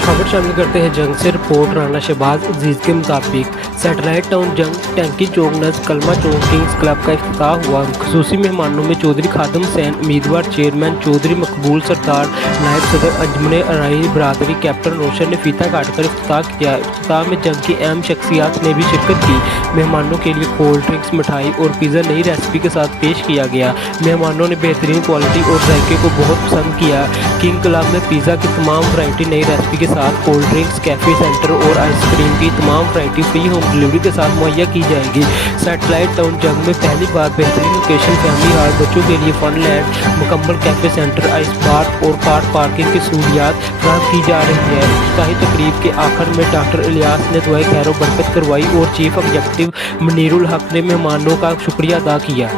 खबर शामिल करते हैं जंग से। रिपोर्ट राना शहबाज अजीज के मुताबिक सैटेलाइट टाउन जंग टैंकी चौक नज़ कलमा चौक किंग्स क्लब का इफ्तिताह हुआ। खुसूसी मेहमानों में चौधरी खादम हुसैन उम्मीदवार चेयरमैन चौधरी मकबूल सरदार, नायब सदर अंजुमन अराई बरादरी कैप्टन रोशन ने फीता काटकर इफ्तिताह किया। इफ्तिताह में जंग की अहम शख्सियात ने भी शिरकत की। मेहमानों के लिए कोल्ड ड्रिंक्स, मिठाई और पिज़्ज़ा नई रेसिपी के साथ पेश किया गया। मेहमानों ने बेहतरीन क्वालिटी और जायके को बहुत पसंद किया। किंग क्लब में पिज़्ज़ा की तमाम वैरायटी नई रेसिपी के साथ कोल्ड ड्रिंक्स, कैफ़े सेंटर और आइसक्रीम की तमाम वैरायटी फ्री होम डिलीवरी के साथ मुहैया की जाएगी। सैटेलाइट टाउन जंग में पहली बार बेहतरीन लोकेशन, फैमिली हाल, बच्चों के लिए फन लैंड, मुकम्मल कैफ़े सेंटर, आइस पार्क और कार पार्किंग की सहूलियात फराहम की जा रही है। इफ्तिताही तकरीब के आखिर में डॉक्टर इलियास ने दुआए खैर बरकत करवाई और चीफ एग्जीक्यूटिव मुनीरुल हक ने मेहमानों का शुक्रिया अदा किया।